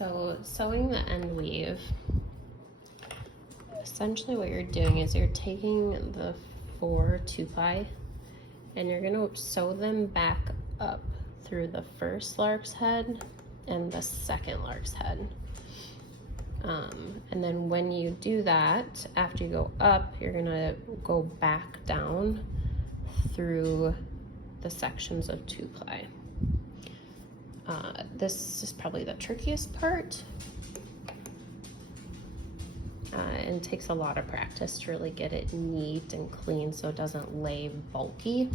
So sewing the end weave, essentially what you're doing is you're taking the 4 2-ply and you're going to sew them back up through the first lark's head and the second lark's head. And then when you do that, after you go up, you're going to go back down through the sections of 2-ply. This is probably the trickiest part, and takes a lot of practice to really get it neat and clean so it doesn't lay bulky.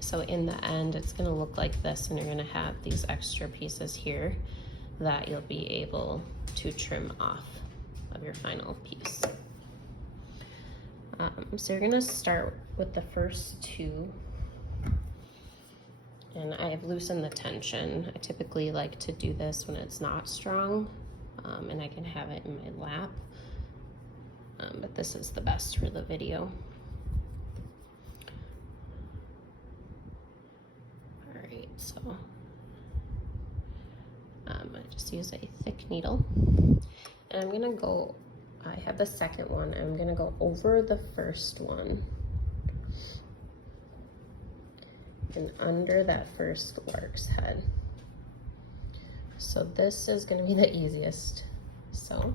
So in the end, it's going to look like this, and you're going to have these extra pieces here that you'll be able to trim off of your final piece. So you're going to start with the first 2. And I have loosened the tension. I typically like to do this when it's not strong, and I can have it in my lap, but this is the best for the video. All right, so I just use a thick needle, and I'm gonna go, I have the second one, and I'm gonna go over the first one and under that first lark's head. So this is going to be the easiest sew,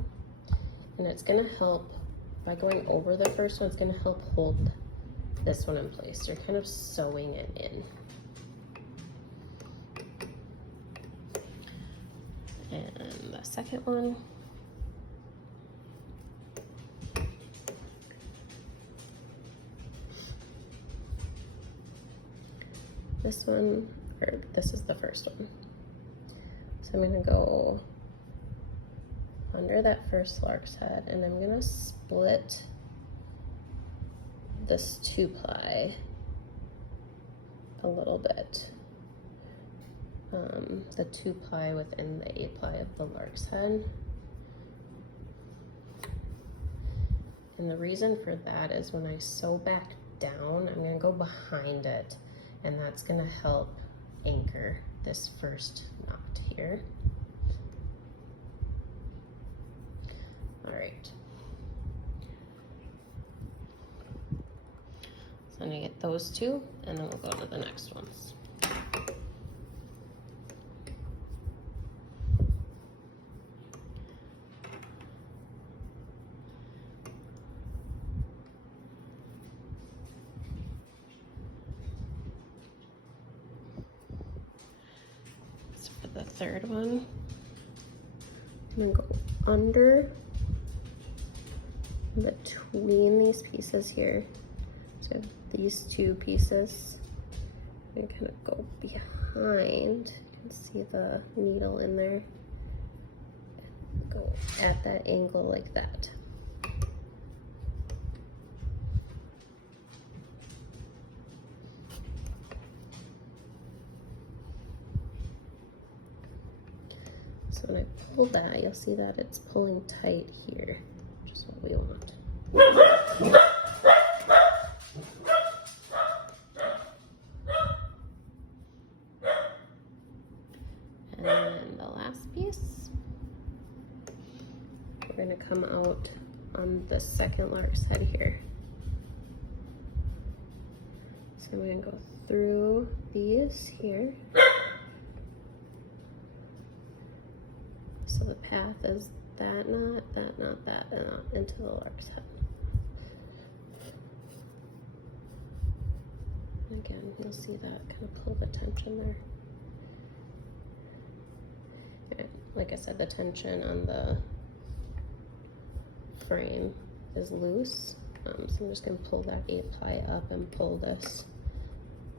and it's going to help by going over the first one. It's going to help hold this one in place. You're kind of sewing it in. And the second one. This one, or this is the first one. So I'm gonna go under that first lark's head, and I'm gonna split this 2-ply a little bit. The 2-ply within the 8-ply of the lark's head. And the reason for that is when I sew back down, I'm gonna go behind it, and that's gonna help anchor this first knot here. All right. So I'm gonna get those 2, and then we'll go to the next ones. The third one, I'm gonna go under between these pieces here. So I have these 2 pieces. I'm gonna kind of go behind. You can see the needle in there. Go at that angle like that. So when I pull that, you'll see that it's pulling tight here, which is what we want. And then the last piece, we're going to come out on the second lark's head here. So I'm going to go through these here. So the path is that knot, that knot, that knot into the lark's head. And again, you'll see that kind of pull the tension there. And like I said, the tension on the frame is loose. So I'm just going to pull that 8-ply up and pull this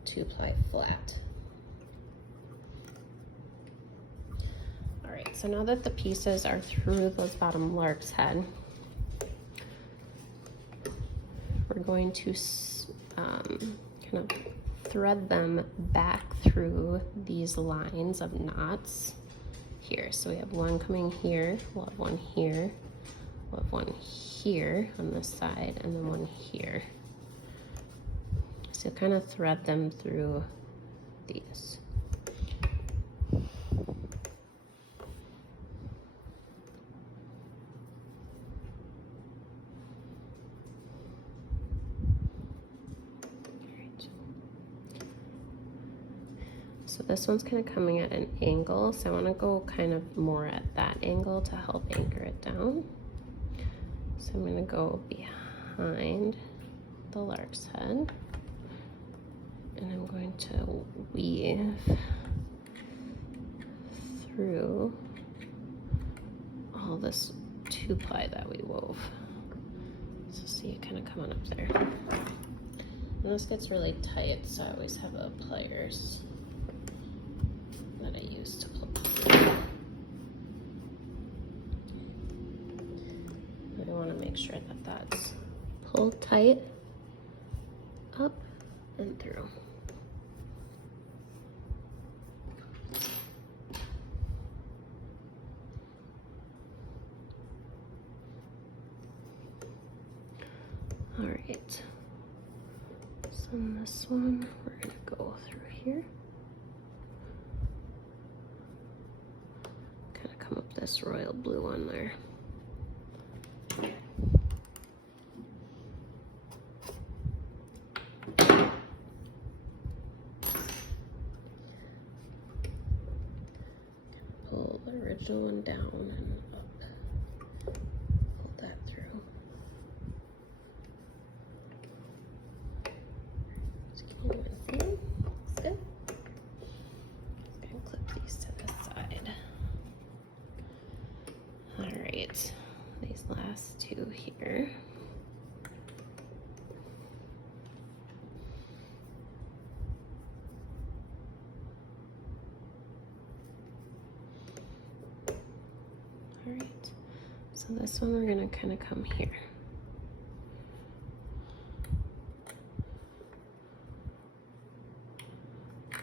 2-ply flat. Alright, so now that the pieces are through those bottom lark's head, we're going to kind of thread them back through these lines of knots here. So we have one coming here, we'll have one here, we'll have one here on this side, and then one here. So kind of thread them through these. So this one's kind of coming at an angle, so I want to go kind of more at that angle to help anchor it down. So I'm going to go behind the lark's head, and I'm going to weave through all this 2-ply that we wove. So see it kind of coming up there. And this gets really tight, so I always have pliers that I use to pull. I want to make sure that that's pulled tight up and through. All right, so on this one, we're gonna go through here. Kind of come up this royal blue one there. Pull the original one down and up. Pull that through. Just keep moving through. Looks good. Just gonna clip these to the side. All right, these last two here. All right, so this one we're gonna kind of come here. Come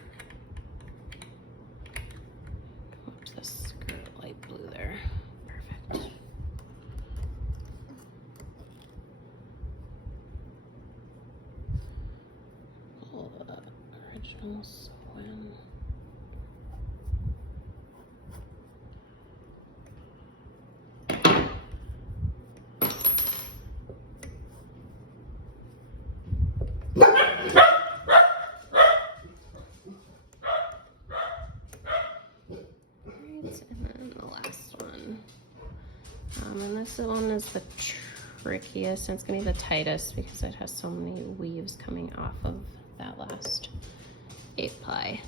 up to this skirt light blue there. Perfect. Pull the original sew-in. And then the last one. And this one is the trickiest, and it's gonna be the tightest because it has so many weaves coming off of that last 8-ply.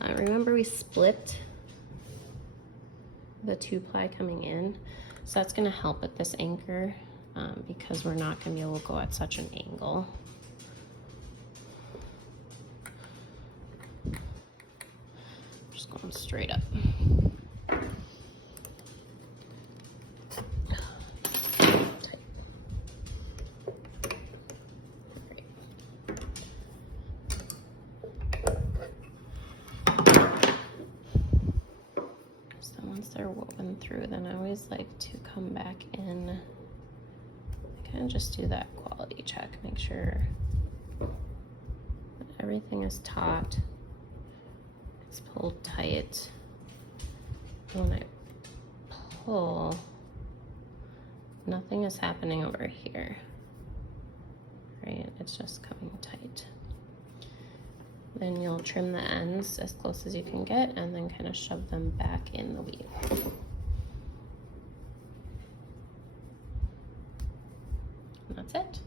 Remember we split the 2-ply coming in, so that's gonna help with this anchor because we're not gonna be able to go at such an angle. Just going straight up. They're woven through, then I always like to come back in, kind of just do that quality check, make sure that everything is taut, it's pulled tight. When I pull, nothing is happening over here, right? It's just coming tight. Then you'll trim the ends as close as you can get and then kind of shove them back in the weave. And that's it.